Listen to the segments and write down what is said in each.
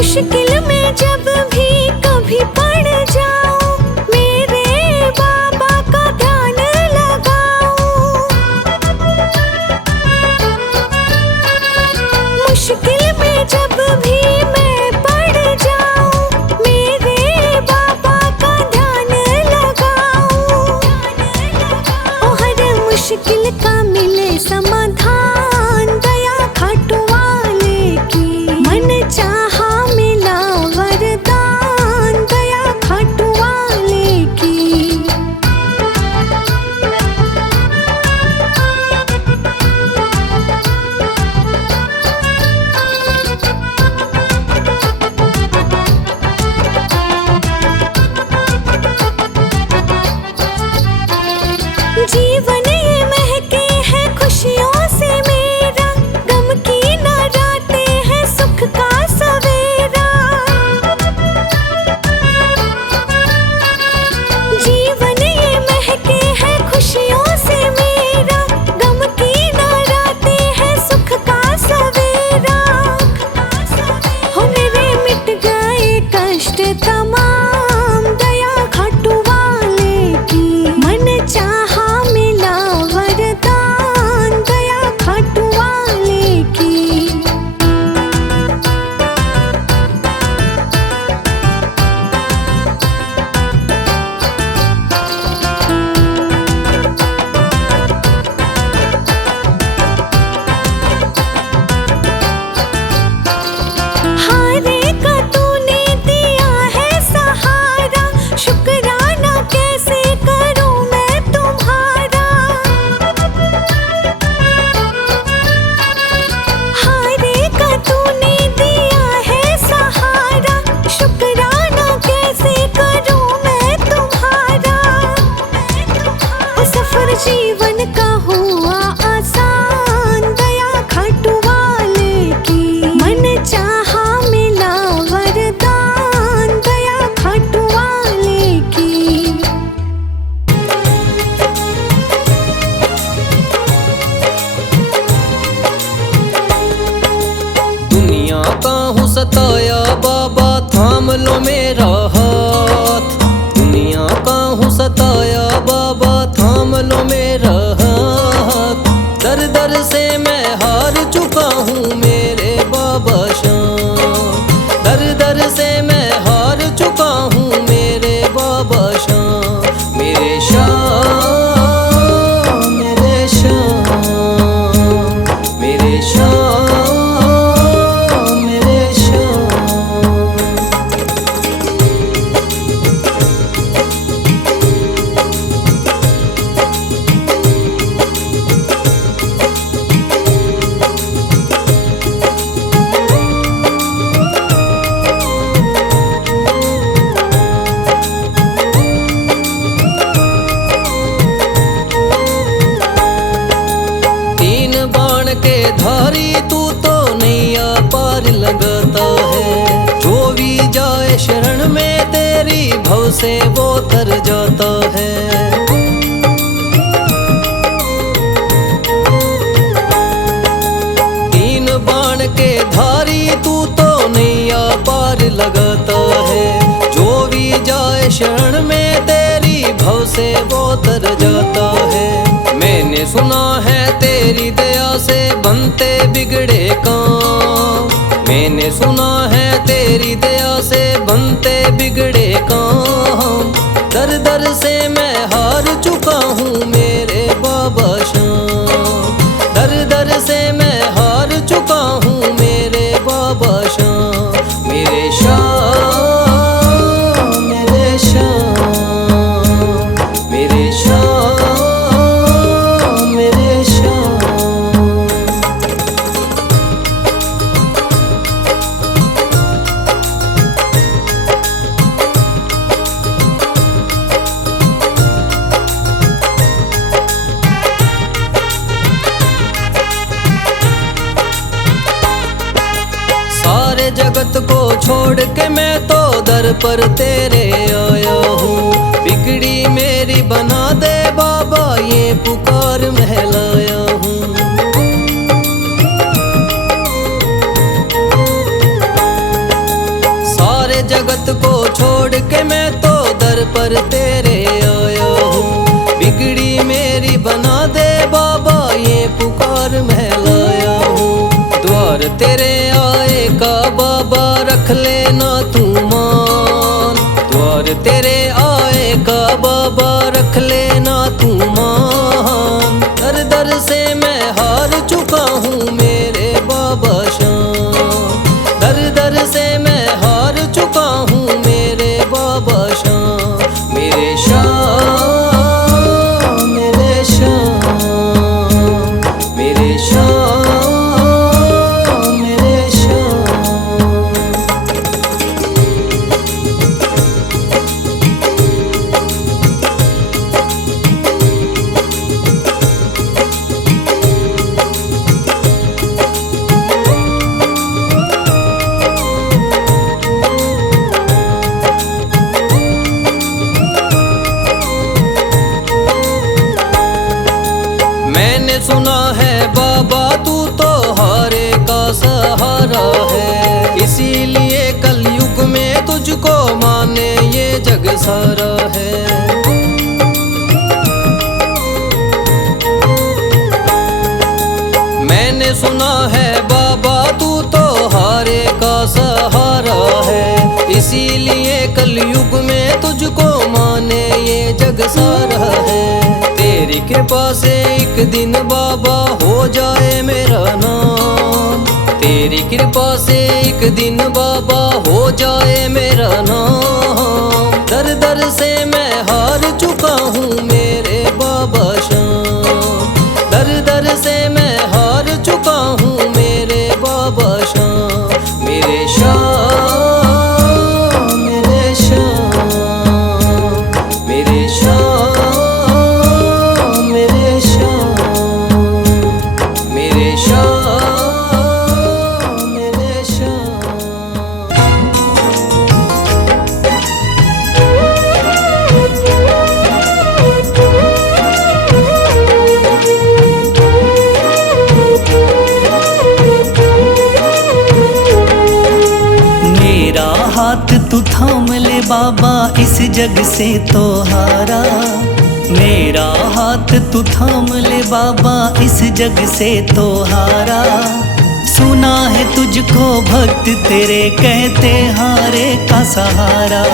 मुश्किल में जब भी कभी पड़ जाऊं, मेरे बाबा का ध्यान लगाऊं। मुश्किल में जब भी मैं पड़ जाऊं, मेरे बाबा का ध्यान लगाऊं। ओ हर मुश्किल का मिले समाधान, दया खाटू वाले की मन चाहा मिला वरदान, दया खाटू वाले की। जीवन ये महके है खुशियों से मेरा, गम की न रातें हैं सुख का सवेरा। जीवन ये महके है खुशियों से मेरा, गम की न रातें हैं सुख का सवेरा। हो मेरे मिट गए कष्ट तमाम, दया खाटू वाले की मन चाहा मिला वरदान, दया खाटू वाले की। हारे का तूने दिया है सहारा, शुक्राना कैसे करूं मैं तुम्हारा। हारे का तूने दिया है सहारा, शुक्राना कैसे करूं मैं तुम्हारा। ओ सफर जीवन का हुआ आसान, दया खाटू वाले की मन चाहा मिला वरदान, दया खाटू वाले की। दुनिया का हूँ सताया बाबा, थाम लो मेरा हाथ। दुनिया का हूँ सताया बाबा, थाम लो मेरा हाथ। दर दर से मैं हार चुका हूँ मेरे बाबा शाम। दर दर से मैं हार चुका हूँ मेरे बाबा शाम। मेरे शाम, मेरे शाम, मेरे शाम, मेरे शाम। तीन बाण के धारी तू तो नैया पार लगाता है। जो भी जाए शरण में तेरी भव से वो तर जाता है। तीन बाण के धारी तू तो नैया पार लगाता है। जो भी जाए शरण में तेरी भव से वो तर जाता है। मैंने सुना है तेरी दया से बनते बिगड़े काम। मैंने सुना है तेरी दया से बनते बिगड़े काम। दर दर से मैं हार चुका हूँ मेरे बाबा शाम। दर दर से मैं हार चुका हूँ मेरे बाबा शाम। मेरे शाम, मेरे शाम, मेरे शाम, मेरे शाम। सारे जगत को छोड़ के मैं तो दर पर तेरे आया हूँ। बिगड़ी मेरी बना दे बाबा, ये पुकार महलाया हूँ। बना दे बाबा, ये पुकार मैं लाया हूँ। द्वार तेरे आए का बाबा रख लेना तू मान, द्वार तेरे आए का बाबा रख लेना तू मान। दर दर से मैं हार चुका हूँ मेरे बाबा श्याम, दर दर से मैं हार चुका हूँ मेरे बाबा श्याम। मेरे श्याम, मेरे श्याम, मेरे श्याम, मेरे श्याम। मैंने सुना है बाबा तू तो हारे का सहारा है, इसीलिए कलयुग में तुझको माने ये जग सारा है। मैंने सुना है बाबा तू तो हारे का सहारा है, इसीलिए कलयुग में तुझको माने ये जग सारा है। तेरी कृपा से एक दिन बाबा हो जाए मेरा नाम, तेरी कृपा से एक दिन बाबा हो जाए मेरा नाम। दर दर से मैं हार चुका हूँ मेरे बाबा श्याम, दर दर से मैं हार चुका हूँ मेरे बाबा श्याम। मेरे श्याम, मेरे श्याम, मेरे श्याम, मेरे श्याम, मेरे श्याम, मेरे श्याम। मेरा हाथ तू थाम ले बाबा, इस जग से तो हारा। मेरा हाथ तू थाम ले बाबा, इस जग से तो हारा। सुना है तुझको भक्त तेरे कहते हारे का सहारा,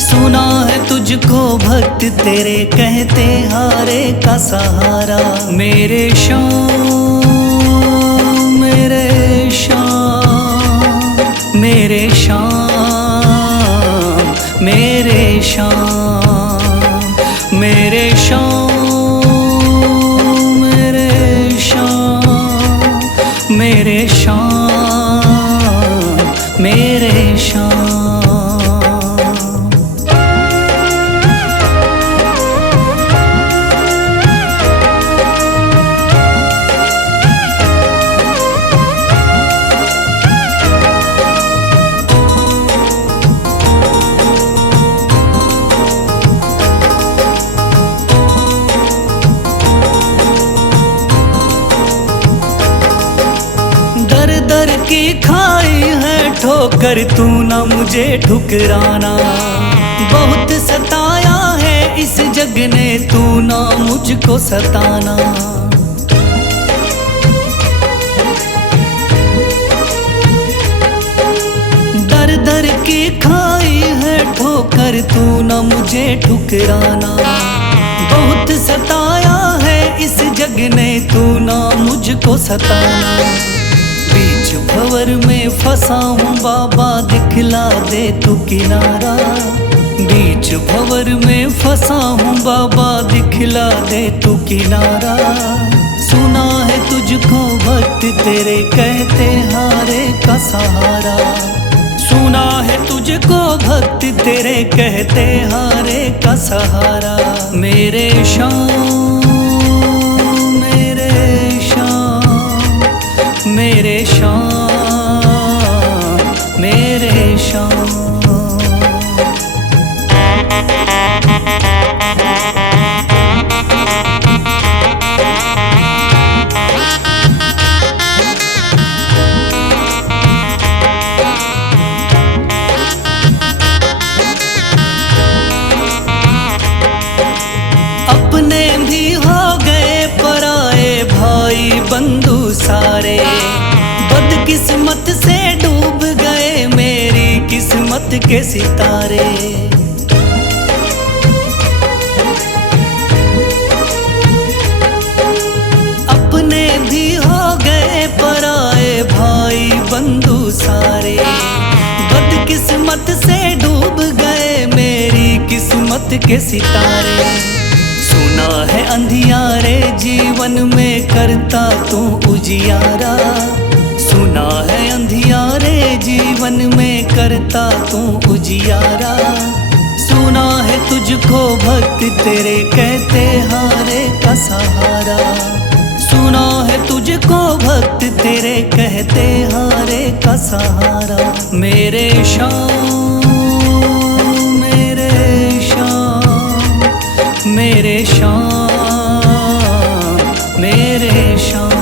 सुना है तुझको भक्त तेरे कहते हारे का सहारा। मेरे श्याम, मेरे श्याम, मेरे श्याम, मेरे श्याम, मेरे श्याम, मेरे श्याम, मेरे श्याम, मेरे श्याम। दर दर की खाई है ठोकर, तू ना मुझे ठुकराना। बहुत सताया है इस जग ने, तू ना मुझको सताना। दर दर की खाई है ठोकर, तू ना मुझे ठुकराना। बहुत सताया है इस जग ने, तू ना मुझको सताना। बीच भंवर में फंसा हूँ बाबा, दिखला दे तू किनारा। बीच भंवर में फंसा हूँ बाबा, दिखला दे तू किनारा। सुना है तुझको भक्त तेरे कहते हारे का सहारा, सुना है तुझको भक्त तेरे कहते हारे का सहारा। मेरे श्याम, मेरे श्याम, मेरे श्याम, मेरे श्याम। अपने भी किस्मत के सितारे। अपने भी हो गए पराए भाई बंधु सारे, बदकिस्मत से डूब गए मेरी किस्मत के सितारे। सुना है अंधियारे जीवन में करता तू उजियारा, सुना है अंधियारे जीवन में करता तू उजियारा। सुना है तुझको भक्त तेरे कहते हारे का सहारा, सुना है तुझको भक्त तेरे कहते हारे का सहारा। मेरे शाम मेरे शाम मेरे शाम मेरे शाम।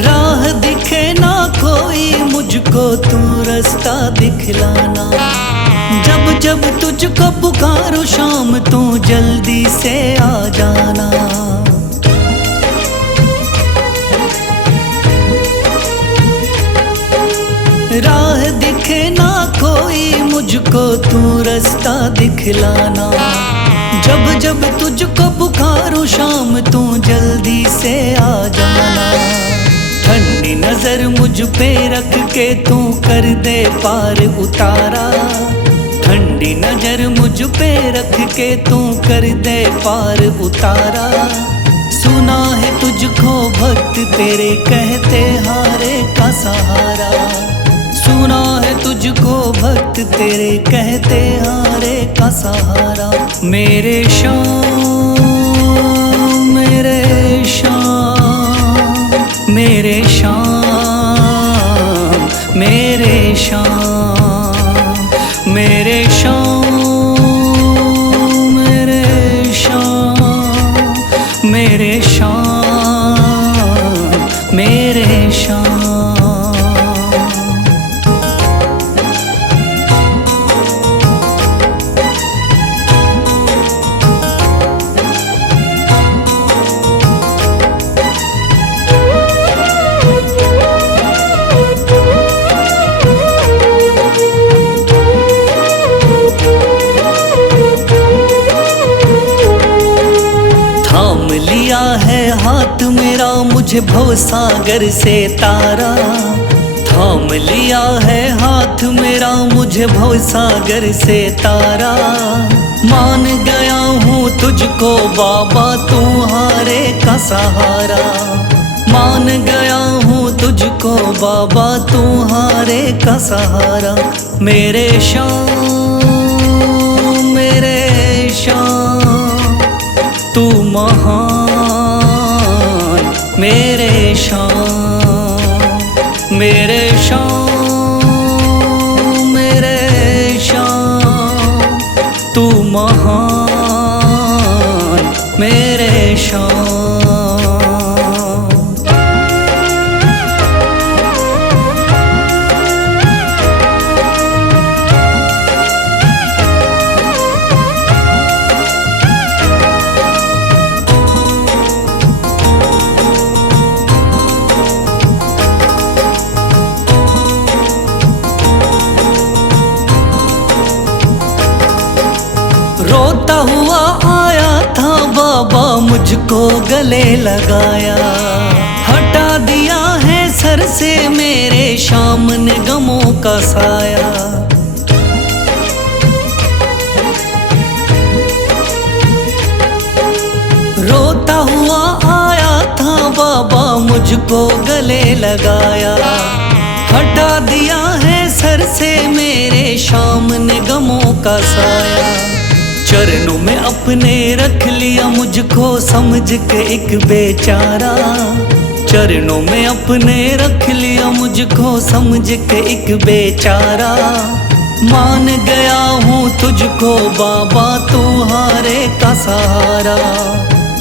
राह दिखे ना कोई मुझको तू रास्ता दिखलाना, जब जब तुझको पुकारूं शाम तू जल्दी से आ जाना। राह दिखे ना कोई मुझको तू रास्ता दिखलाना, जब जब तुझको पुकारूं शाम तू जल्दी से आ जाना। ठंडी नजर मुझ पे रख के तू कर दे पार उतारा, ठंडी नजर मुझ पे रख के तू कर दे पार उतारा। सुना है तुझको भक्त तेरे कहते हारे का सहारा, सुना है तुझको भक्त तेरे कहते हारे का सहारा। मेरे शाम मेरे शाम मेरे शाम मेरे शाम मेरे शाम मेरे शाम मेरे शाम मेरे शाम। लिया है हाथ मेरा मुझे भवसागर से तारा, थाम लिया है हाथ मेरा मुझे भवसागर से तारा। मान गया हूँ तुझको बाबा तुम्हारे का सहारा, मान गया हूँ तुझको बाबा तुम्हारे का सहारा। मेरे शाम मेरे शाम तू महान मेरे शाम मेरे शाम मेरे शाम तू महान मेरे शाम। रोता हुआ आया था बाबा मुझको गले लगाया, हटा दिया है सर से मेरे शाम ने गमों का साया। रोता हुआ आया था बाबा मुझको गले लगाया, हटा दिया है सर से मेरे शाम ने गमों का साया। चरणों में अपने रख लिया मुझको समझ के एक बेचारा, चरणों में अपने रख लिया मुझको समझ के एक बेचारा। मान गया हूँ तुझको बाबा तुम्हारे का सहारा।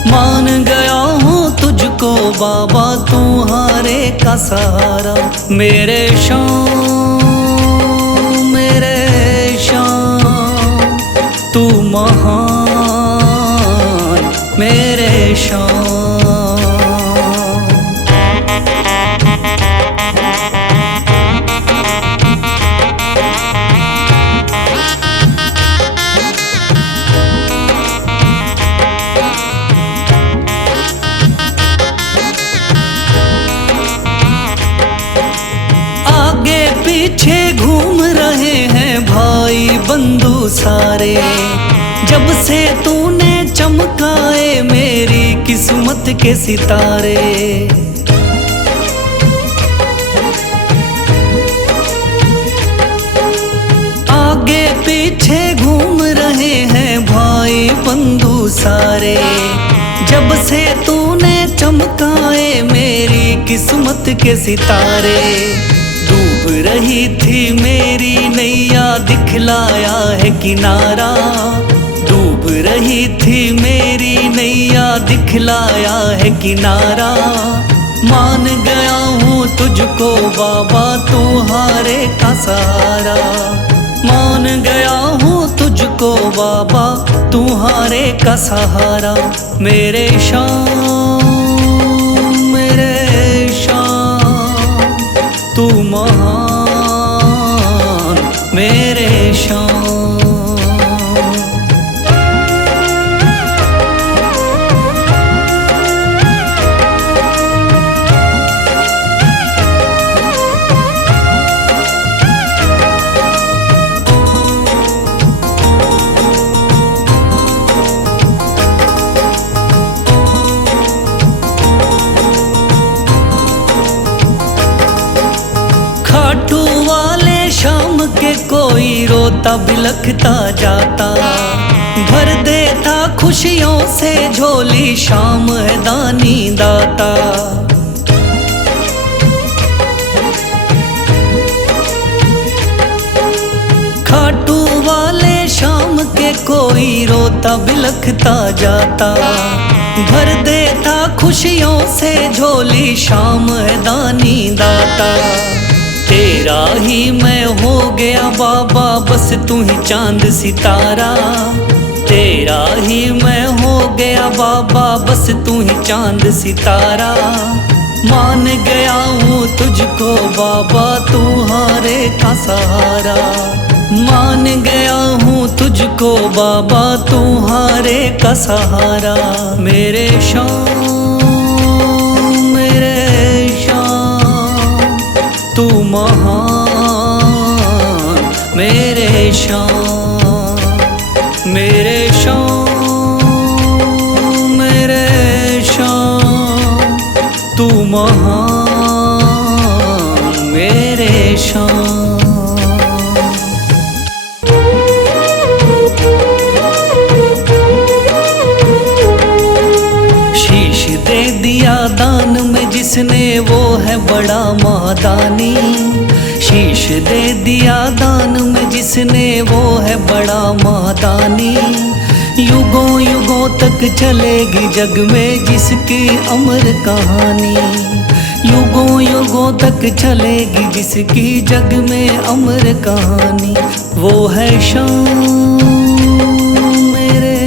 मान गया हूँ तुझको बाबा तुम्हारे का सहारा। मेरे शाम तू महान मेरे शाम। पीछे घूम रहे हैं भाई बंधु सारे, जब से तूने चमकाए मेरी किस्मत के सितारे। आगे पीछे घूम रहे हैं भाई बंधु सारे, जब से तूने चमकाए मेरी किस्मत के सितारे। डूब रही थी मेरी नैया दिखलाया है किनारा। डूब रही थी मेरी नैया दिखलाया है किनारा। मान गया हूँ तुझको बाबा तुम्हारे का सहारा। मान गया हूँ तुझको बाबा तुम्हारे का सहारा। मेरे शाम तू महान मेरे शाम। खाटू वाले शाम के कोई रोता बिलखता जाता, भर देता खुशियों से झोली शाम है दानी दाता। खाटू वाले शाम के कोई रोता बिलखता जाता, भर देता खुशियों से झोली शाम है दानी दाता। तेरा ही मैं हो गया बाबा बस तू ही चांद सितारा। तेरा ही मैं हो गया बाबा बस तू ही चांद सितारा। मान गया हूँ तुझको बाबा तुम्हारे का सहारा। मान गया हूँ तुझको बाबा तुम्हारे का सहारा। मेरे शाम तू महान मेरे शाम। मेरे शाम तू महान मेरे शाम। शीश दे दिया दान में जिसने वो है बड़ा महादानी। शीश दे दिया दान में जिसने वो है बड़ा महादानी। युगों युगों तक चलेगी जग में जिसकी अमर कहानी। युगों युगों तक चलेगी जिसकी जग में अमर कहानी। वो है शाम मेरे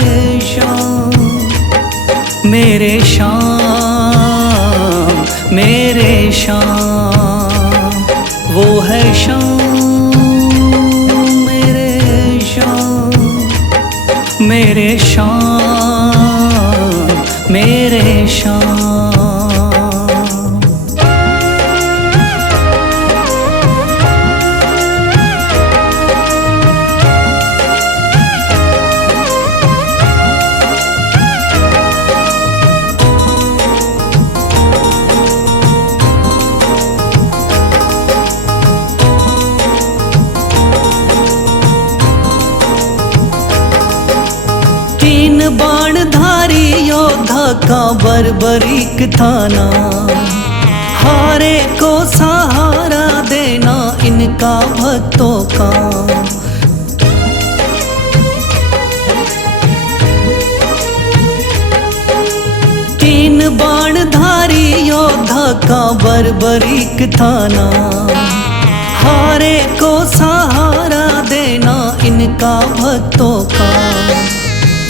शाम मेरे शाम। वो है शाम मेरे शाम मेरे शाम। बाणधारी योद्धा का बर्बरीक थाना। हारे को सहारा देना इनका भक्तों का। का बरबरीक था नाम। हारे को सहारा देना इनका भक्तों का।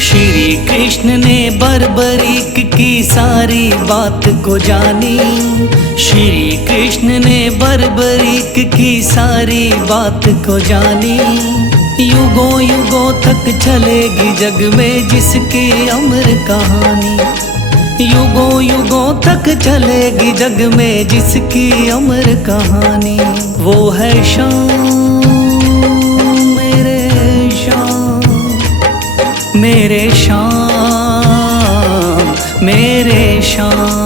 श्री कृष्ण ने बरबरीक की सारी बात को जानी। श्री कृष्ण ने बरबरीक की सारी बात को जानी। युगों युगों तक चलेगी जग में जिसकी अमर कहानी। युगों युगों तक चलेगी जग में जिसकी अमर कहानी। वो है श्याम मेरे श्याम, मेरे श्याम मेरे श्याम।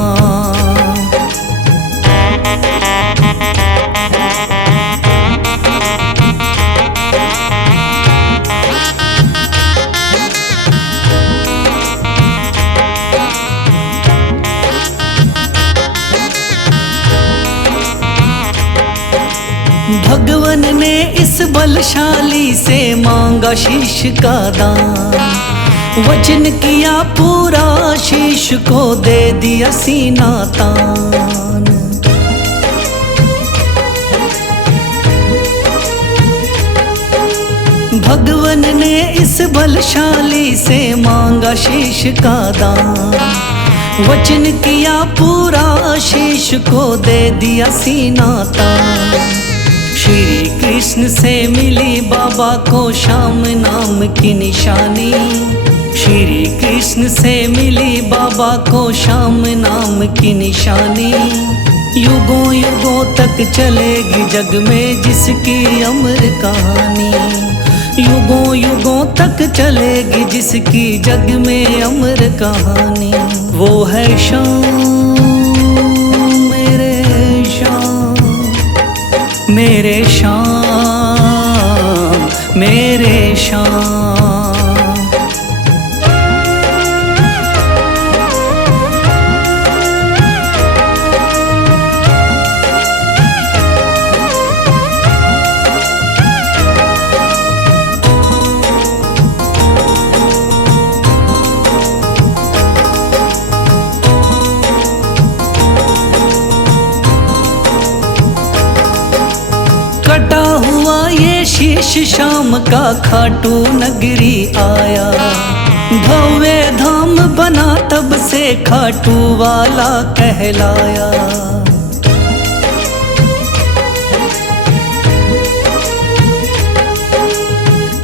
भगवन ने इस बलशाली से मांगा शीश का दान। वचन किया पूरा, शीश को दे दिया सीना तान। भगवन ने इस बलशाली से मांगा शीश का दान। वचन किया पूरा, शीश को दे दिया सीना तान। श्री कृष्ण से मिली बाबा को श्याम नाम की निशानी। श्री कृष्ण से मिली बाबा को श्याम नाम की निशानी। युगों युगों तक चलेगी जग में जिसकी अमर कहानी। युगों युगों तक चलेगी जिसकी जग में अमर कहानी। वो है श्याम मेरे श्याम, मेरे श्याम मेरे श्याम। कटा हुआ ये शीश श्याम का खाटू नगरी आया। भव्य धाम बना तब से खाटू वाला कहलाया।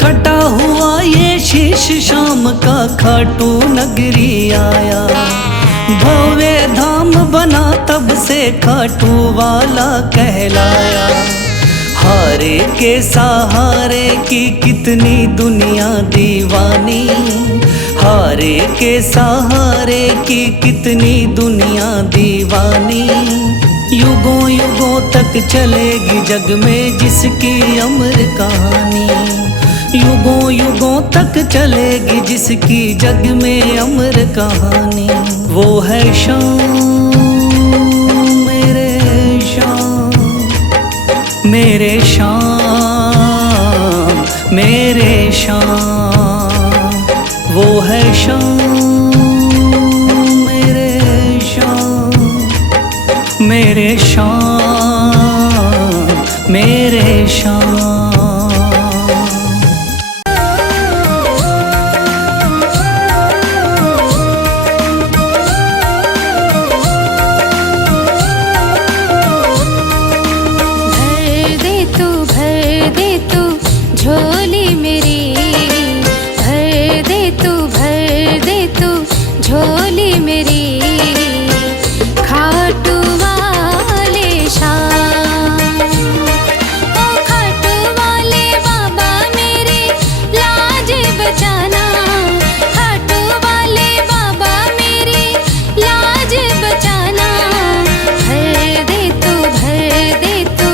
कटा हुआ ये शीश श्याम का खाटू नगरी आया। भव्य धाम बना तब से खाटू वाला कहलाया। हारे के सहारे की कितनी दुनिया दीवानी। हारे के सहारे की कितनी दुनिया दीवानी। युगों युगों तक चलेगी जग में जिसकी अमर कहानी। युगों युगों तक चलेगी जिसकी जग में अमर कहानी। वो है श्याम मेरे श्याम, मेरे श्याम मेरे श्याम। वो है श्याम मेरे श्याम, मेरे श्याम मेरे श्याम। झोली मेरी भर दे तू झोली मेरी। खाटू वाले श्याम, ओ खाटू वाले बाबा मेरी लाज बचाना। खाटू वाले बाबा मेरी लाज बचाना। भर दे तू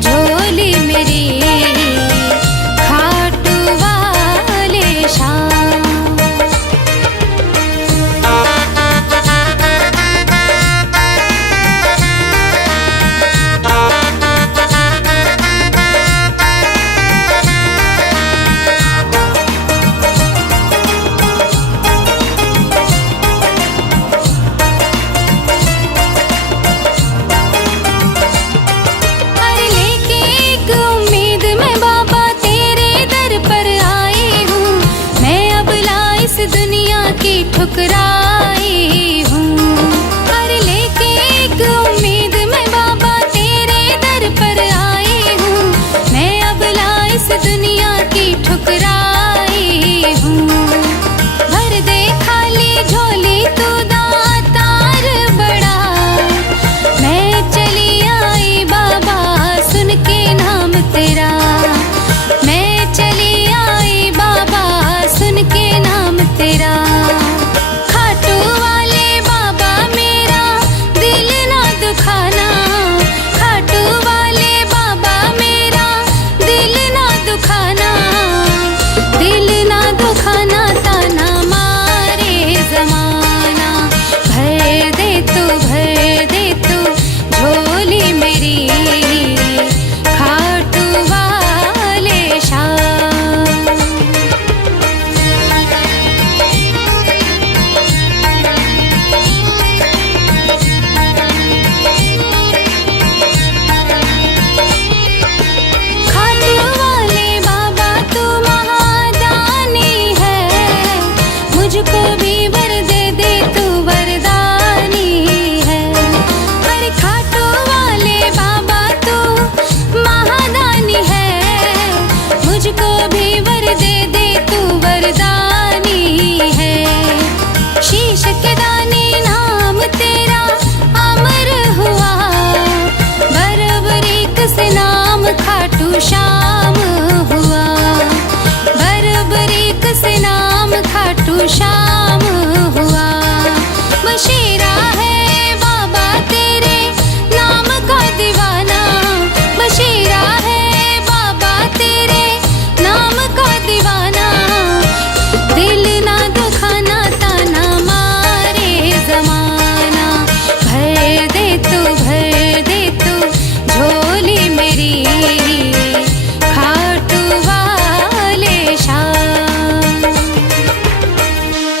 झोली मेरी। ठुकराई हूँ। पर लेके एक उम्मीद मैं बाबा तेरे दर पर आई हूँ। मैं अबला इस दुनिया की ठुकराई हूँ। भर दे खाली झोली तू दातार बड़ा। मैं चली आई बाबा सुन के नाम तेरा। मैं चली आई बाबा सुन के नाम तेरा। खाटू वाले बाबा मेरा दिल ना दुखाना। खाटू वाले बाबा मेरा दिल ना दुखाना। दिल ना दुखाना ताना मारे जमाना। भर दे तू झोली मेरी खाटू वाले शाह। खाटू वाले बाबा तू महादानी है। मुझको भी वर दे तू वरदानी है। अरे खाटू वाले बाबा तू महादानी है। मुझको भी वर दे तू वरदानी है। शीश के दानी नाम तेरा अमर हुआ। बरबरीक से नाम खाटू शाह